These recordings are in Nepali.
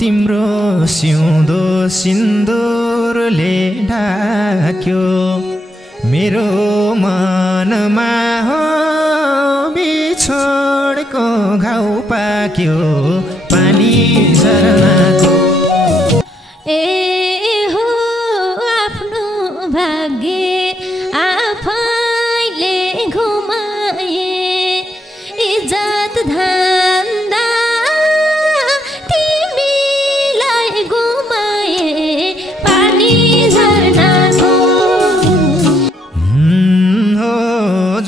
तिम्रो सिउँदो सिन्दुरले ढाक्यो मेरो मनमा हो बिछोडको घाउ पाक्यो पानी झरनाको ए हो आफ्नो भाग्य आफैले घुमाए इज्जत धन्दा तिमीलाई घुमाए पानी झरनाको हो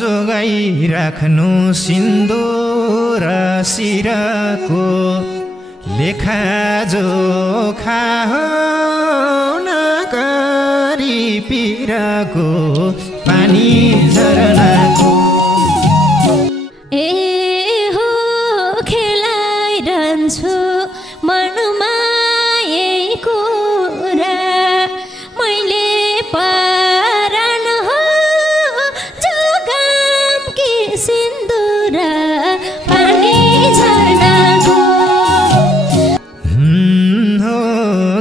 जोगाई राख्नु सिन्दुर शिरको लेखा जोखा हो नगरी पिरको पानी झरनाको ए हो खेलाइरहन्छु मनमा यही कुरा मैले परान हो जोगाम कि सिन्दुर पानी झरनाको हो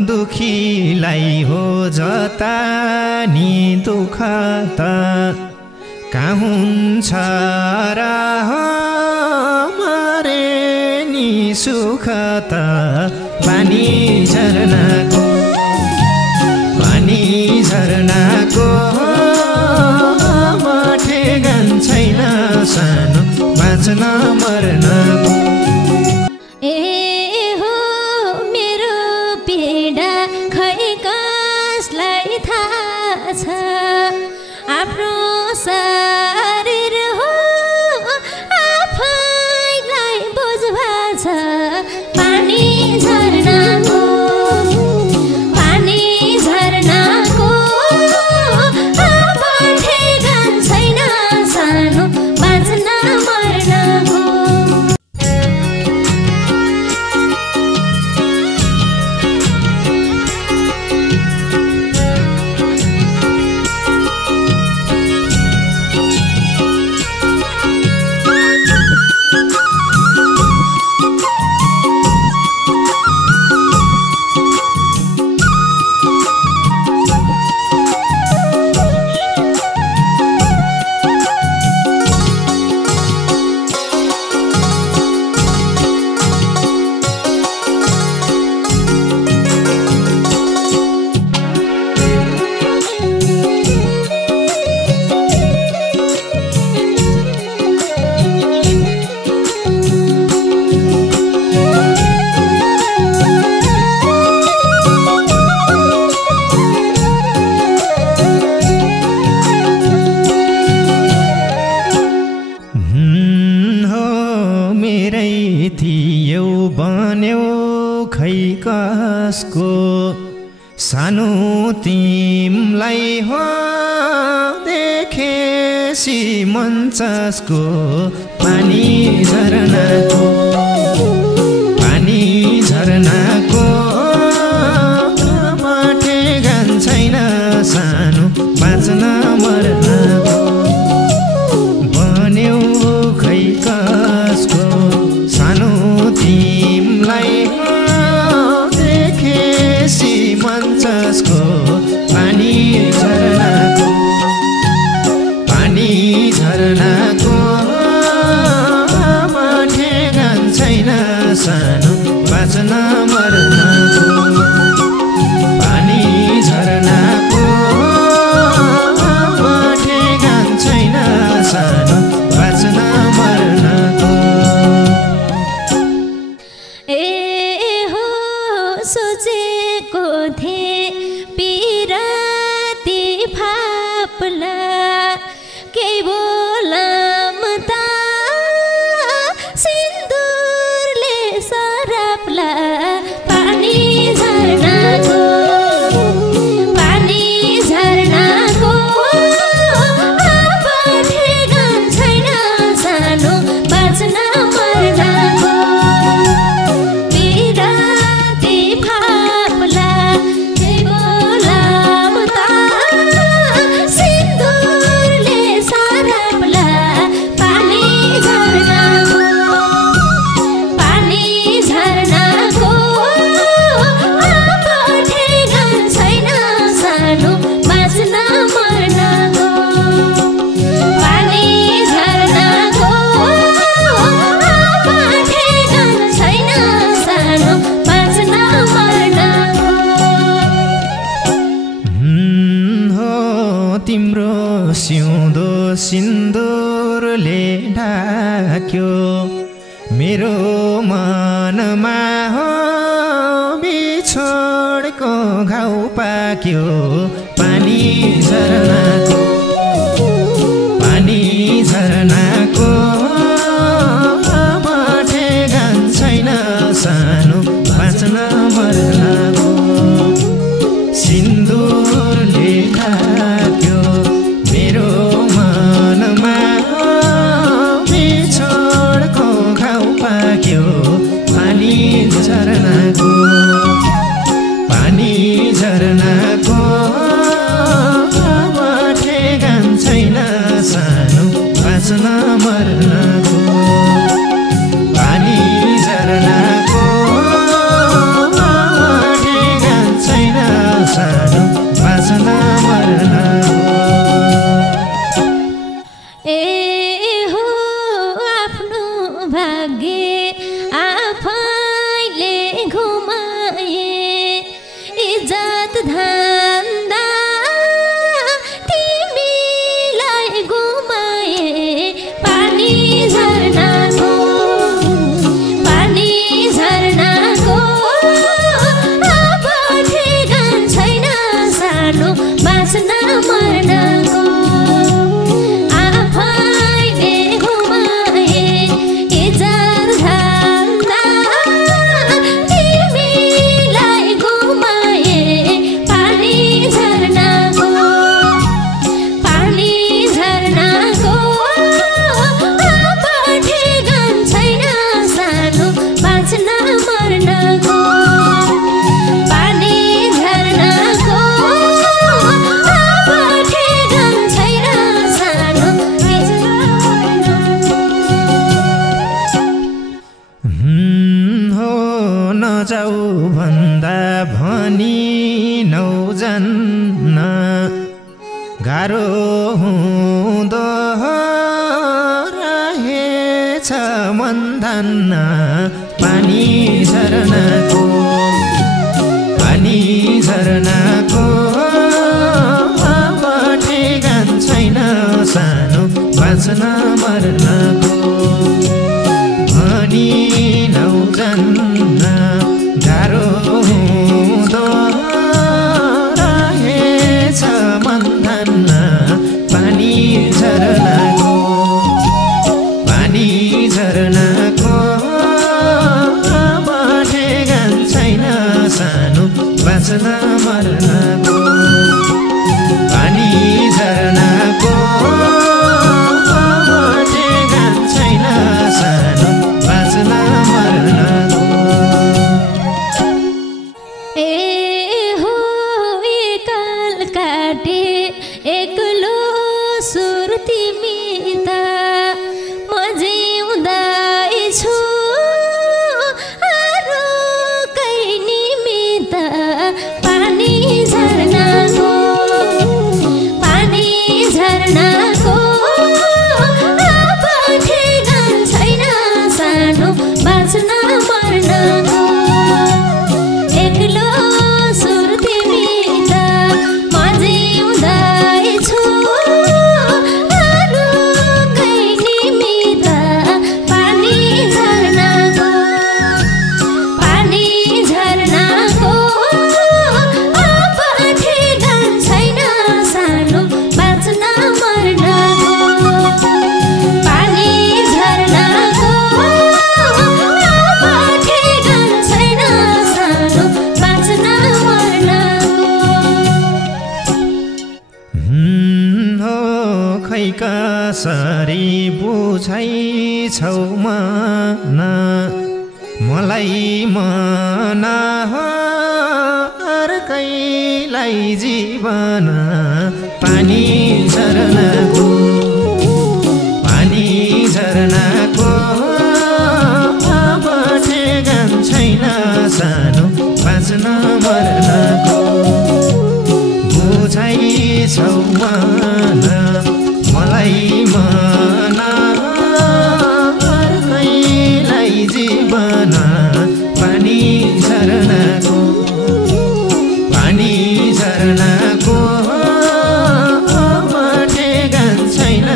दुखीलाई हो जता नि दुःख त कहाँ हुन्छ र हो मरे नि सुख त पानी झरनाको ठेगान छैन सानो बाँच्न मर्नको ए हो मेरो पीडा खै कसलाई थाहा छ आफ्नो शरीर हो आफैलाई बुझ्भा छ पानी झरनाको अब ठेगान छैन सानो बाँच्न मर्नको खै कसको सानो तिमलाई हो देखेसी मञ्चसको पानी झरनाको ठेगान छैन सानो बाँच्न मर्नको बन्यौ खै कसको सानो तिमलाई देखेसी मञ्चसको पानी झरनाको ठेगान छैन सानो बाँच्न मर्नको पानी झरनाको ठेगान छैन सानो बाँच्न मर्नको ए हो सोचेको थिए पिराती फाप्ला केही बोलाम त सिन्दुरले सराप्ला पानी सिन्दुरले ढाक्यो मेरो मनमा हो बिछोडको घाउ पाक्यो पानी झरनाको ठेगान छैन सानो बाँच्न मर्नको सिन्दुरले ढाक्यो मेरो मनमा बिछोडको घाउ पाक्यो पानी झरनाको ठेगान छैन सानो बाँच्न मर्नको पानी झरनाको ठेगान छैन सानो बाँच्न मर्नको ए हो आफ्नो भाग्य आफैले घुमाए इज्जत धन्दा तिमीलाई घुमाए पानी झरनाको अब ठेगान छैन सानो बाँच्न मर्नको आफैले घुमाए इज्जत धन्दा तिमीलाई घुमाए पानी झरनाको अब ठेगान छैन सानो बाँच्न मर्नको पानी झरनाको अब ठेगान छैन सानो हो नजाऊ भन्दा भनी नौजन्न गाह्रो हुँदो रहेछ मन धान्न पानी झरनाको अब ठेगान छैन सानो बाँच्न मर्नको भनी नौजन्न गाह्रो हुँदो रहेछ मन धान्न पानी झरनाको अब ठेगान छैन सानो बाँच्न मर्नको पानी झरनाको अब ठेगान छैन सानो बाँच्न मर्नको ए हो काल काटे एक्लो सुरती मिता म जिउँदैछु अरू कै निमित्त पानी झरनाको अब ठेगान छैन सानो बाँच्न मर्नको एक्लो सुरती मिता म जिउँदैछु अरू कै निमित्त पानी झरनाको अब ठेगान छैन सानो बाँच्न मर्नको पानी झरनाको अब ठेगान छैन सानो बाँच्न मर्नको हो खै कसरी बुझाइछौ मन मलाई मन हो अर्कैलाई जीवन पानी झरनाको अब ठेगान छैन सानो बाँच्न मर्नको बुझाइछौ मन मलाई मन अर्कैलाई जीवन पानी झरनाको अब ठेगान छैन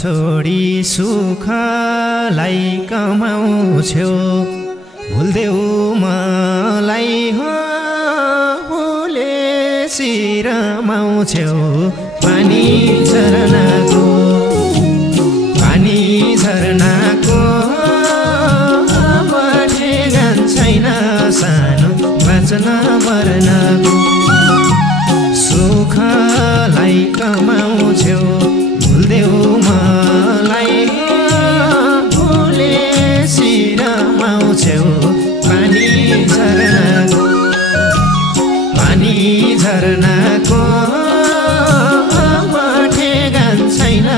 छोडी सुखलाई कमाउँछौ भुल्देऊ मलाई हो भुलेसी रमाउँछौ पानी झरनाको अब ठेगान छैन सानो बाँच्न मर्नको सुखलाई कमाउँछौ भुल्देऊ मलाई भुलेसी रमाउँछौ पानी झरनाको अब ठेगान छैन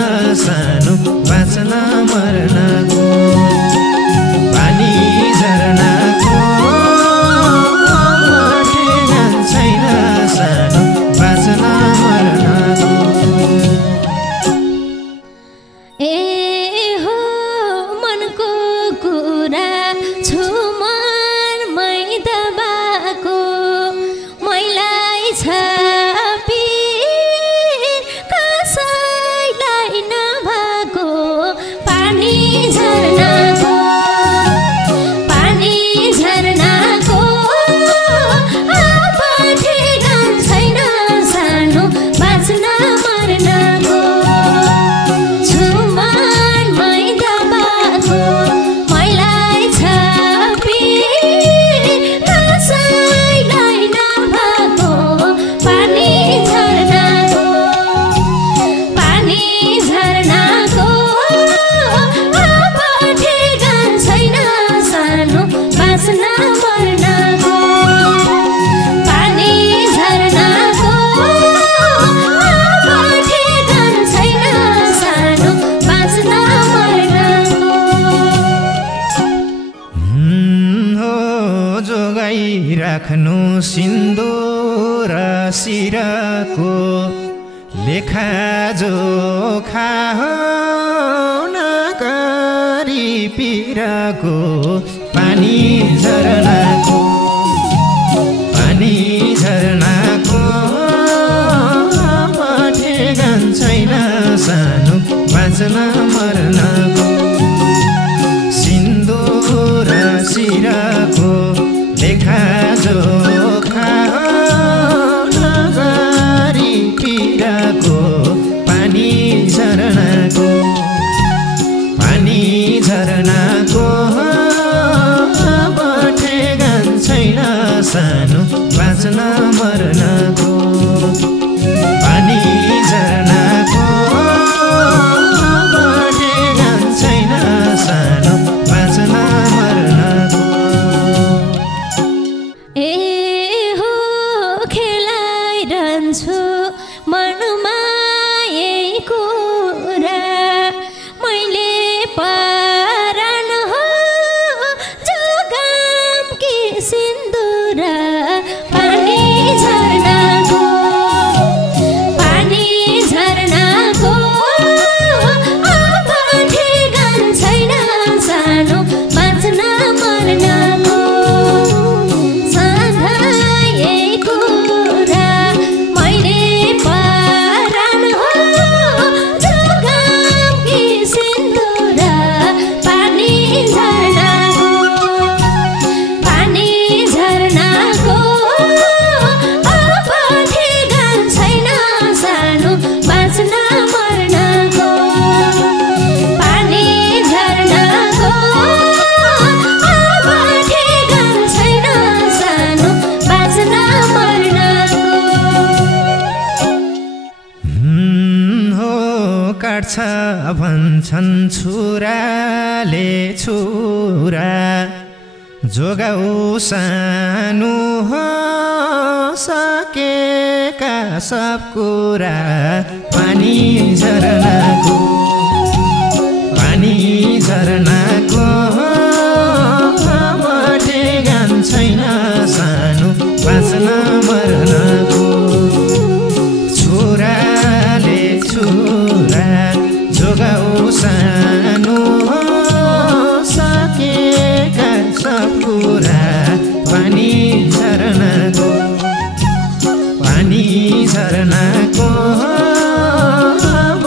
सानो बाँच्न मर्नको पानी झरनाको अब ठेगान छैन सानो बाँच्न मर्नको ए हो मनको कुरा छु मनमै दबाको मैलाई छापी कसैलाई नभएको पानी झरनाको अब ठेगान छैन सानो बाँच्न मर्नको छु मनमै दबाको मैलाई छापी कसैलाई नभएको पानी झरनाको अब ठेगान छैन सानो बाँच्न मर्नको पानी झरनाको अब ठेगान छैन सानो बाँच्न मर्नको हो जोगाइ राख्नु सिन्दुर शिरको लेखा जोखा हो नगरी पिरको पानी झरनाको अब ठेगान छैन सानो बाँच्न मर्नको सिन्दुर शिरको लेखा जोखा नगरी पिरको पानी झरनाको अब ठेगान छैन सानो बाँच्न मर्नको पानी झरनाको अब ठेगान छैन सानो बाँच्न मर्नको ए हो खेलाइरहन्छु मनमा यही कुरा मैले परान हो जोगाम कि सिन्दुर पानी झरनाको अब ठेगान छैन सानो बाँच्न मर्नको सधैँ यही कुरा मैले परान हो जोगाम कि सिन्दुर पानी झरनाको अब ठेगान छैन सानो बाँच्न मर्नको पानी झरनाको अब ठेगान छैन सानो बाँच्न मर्नको हो काट्छ भन्छन् छुराले छुरा जोगाउ सानो हो सकेका सब कुरा पानी झरनाको अब ठेगान छैन सानो बाँच्न मर्नको छुराले छुरा जोगाउ सानो सकेका सब कुरा पानी झरनाको अब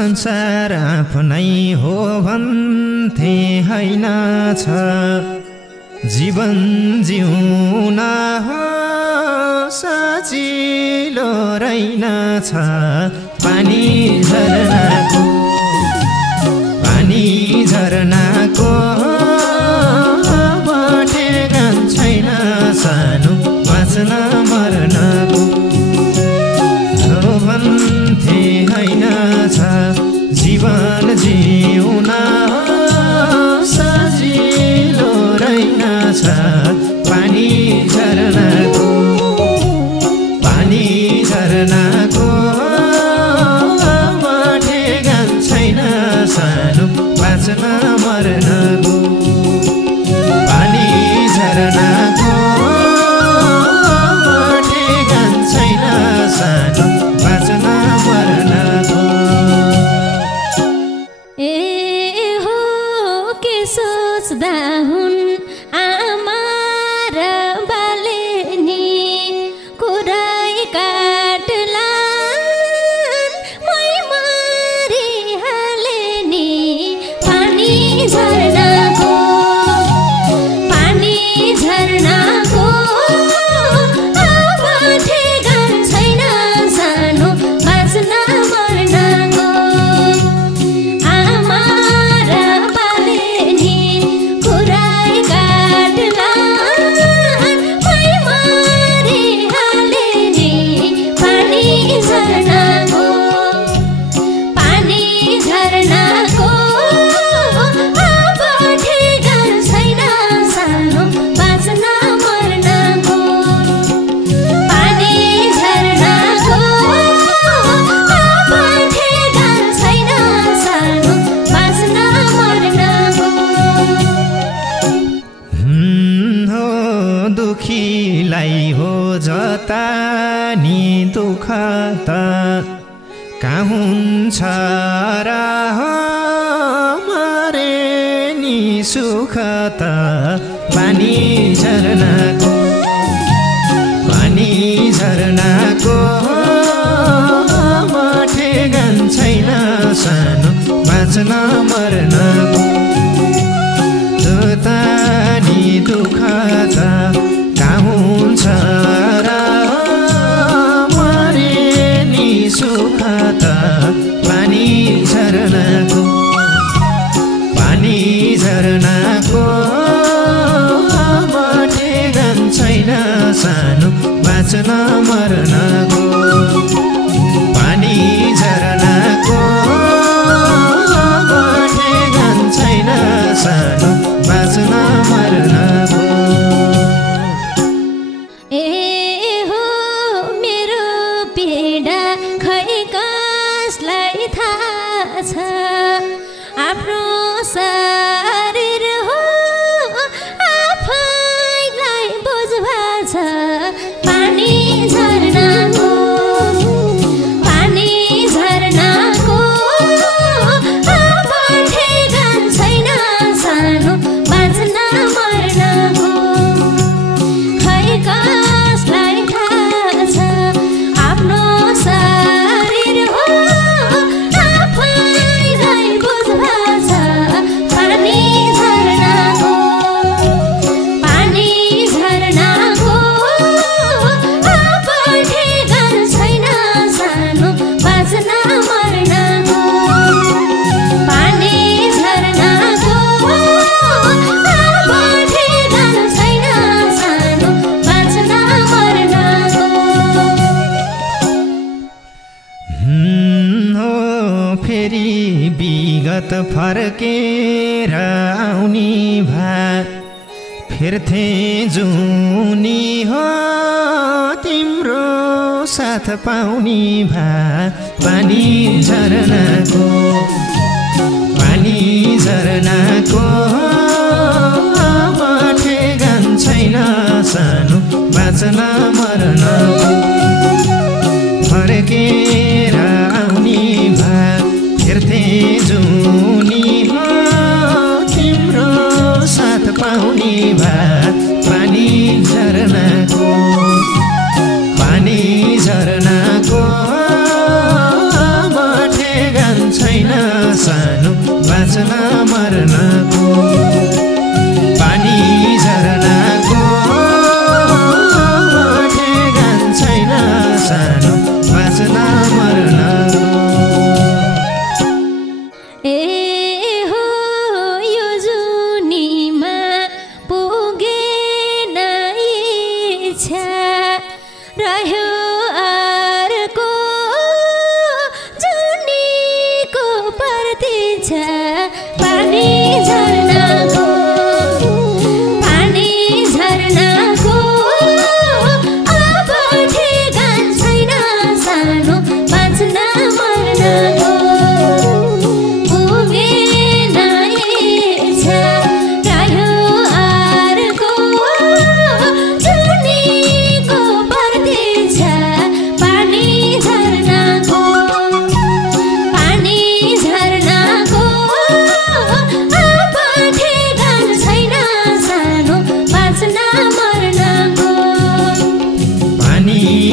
संसार आफ्नै हो भन्थे हैन छ जीवन जिउन हो सजिलो रहेनछ पानी झरनाको ठेगान छैन सानो बाँच्न मर्नको हो भन्थे हैन छ जीवन जिउन सजिलो रहेनछ पानी झरनाको ठेगान छैन सानो बाँच्न मर्नको पानी झरनाको ठेगान छैन सानो बाँच्न मर्नको ए हो के सोच्दा हुन् आमा र बाले नि कुराई काट्लान् मै मरिहाले नि पानी झरनाको अब ठेगान छैन सानो बाँच्न मर्नको आमा र बाले नि कुराई काट्लान् मै मरिहाले नि पानी झरनाको अब ठेगान छैन सानो बाँच्न मर्नको पानी झरनाको अब ठेगान छैन सानो बाँच्न मर्नको हो दुखीलाई हो जता नि दुःख त कहाँ हुन्छ र हो मरे नि सुख त पानी झरनाको अब ठेगान छैन सानो बाँच्न मर्नको नि दुःख त कहाँ हुन्छ र मरे नि सुख त पानी झरनाको अब ठेगान छैन सानो बाँच्न मर्नको पानी झरनाको अब ठेगान छैन सानो बाँच्न मर्नको ए हो मेरो पीडा खै कसलाई थाहा छ आफ्नो शरीर हो आफैलाई बुझ्भा छ पानी झरनाको अब ठेगान छैन सानो बाँच्न मर्नको खै कसलाई थाहा छ आफ्नो शरीर हो आफैलाई बुझ्भा छ पानी झरनाको अब ठेगान छैन सानो बाँच्न मर्नको पानी झरनाको अब ठेगान छैन सानो बाँच्न मर्नको हो फेरि विगत फर्केर आउने भा फिर्थे जुनी हो तिम्रो साथ पाउने भा पानी झरनाको अब ठेगान छैन सानो बाँच्न मर्नको फर्केर आउने भा फिर्थे जुनी हो तिम्रो साथ पाउने भा पानी झरनाको अब ठेगान छैन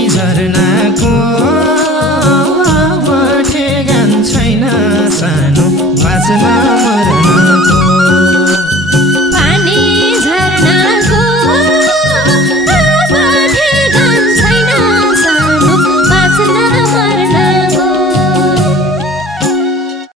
झरनाको